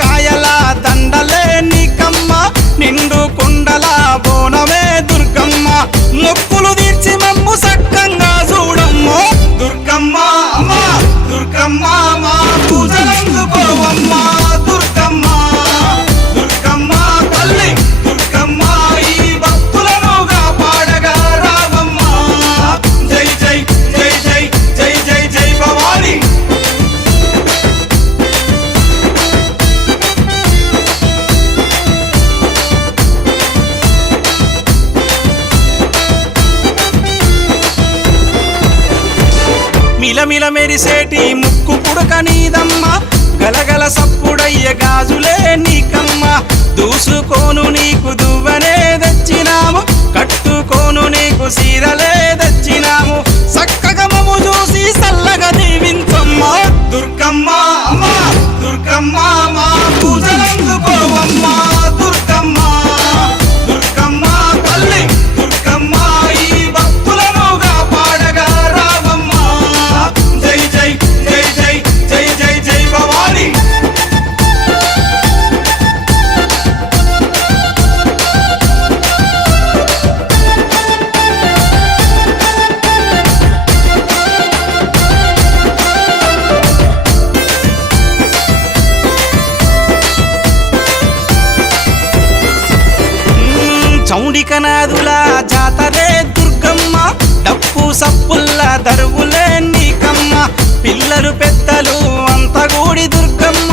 కాయల దండలే నీకమ్మ నిండు కుండల బోనమే దుర్గమ్మ మొక్కులు తీర్చి మమ్ము సక్కంగా చూడమ్మో దుర్గమ్మ అమ్మ దుర్గమ్మ మా పూజలందుకోవమ్మ దుర్గమ్మ దుర్గమ్మ తల్లి దుర్గమ్మ ఈ భక్తులనుగా పాడగా రావమ్మ జై జై జై జై జై జై జై భవాని మిలమిల మెరిసేటి ముక్కు పుడక నీదమ్మ గలగల సప్పుడయ్య గాజులే నీకమ్మ దూసుకోను నీకు దువ్వనే తెచ్చినాము కట్టుకోను నీకు సీరలే తెచ్చినాము చక్కగా మము చూసి సల్లగా దీవించమ్మ దుర్గమ్మ అమ్మ దుర్గమ్మ మా పూజలందుకోవమ్మ దుర్గమ్మ దుర్గమ్మ తల్లి దుర్గమ్మ ఈ భక్తులనుగా పాడగా రావమ్మ జై జై జై జై జై జై జై భవాని చౌడికనాదుల జాతరే దుర్గమ్మ డప్పు సప్పుల్ల దరువులే నీకమ్మ పిల్లలు పెద్దలు అంత గూడి దుర్గమ్మ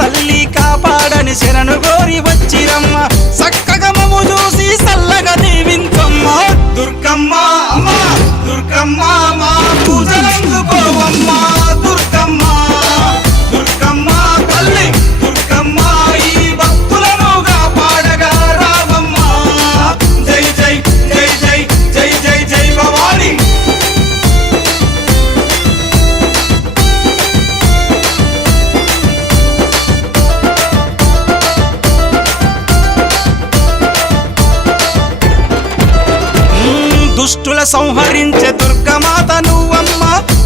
తల్లి కాపాడని శరణు గోరి వచ్చిరమ్మ చక్కగా మము చూసి సల్లగా దీవించమ్మ దుర్గమ్మ అమ్మ దుర్గమ్మ మా పూజలందుకోవమ్మ దుర్గమ్మ దుర్గమ్మ తల్లి దుర్గమ్మ ఈ భక్తులనుగా పాడగా రావమ్మ జై జై జై జై జై జై జై భవాని దుష్టుల సంహరించే దుర్గమాత నువ్వమ్మ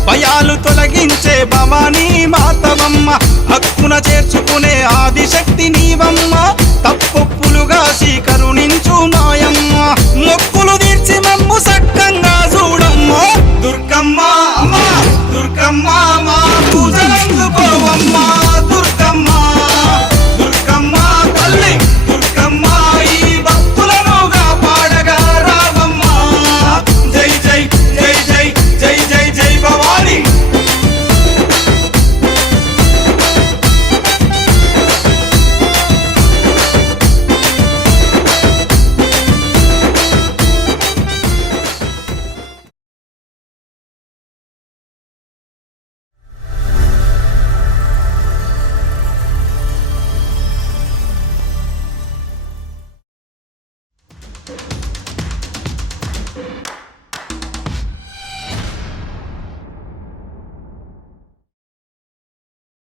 భయాలు తొలగించే భవానీ మాతవమ్మ హక్కున చేర్చుకునే ఆదిశక్తి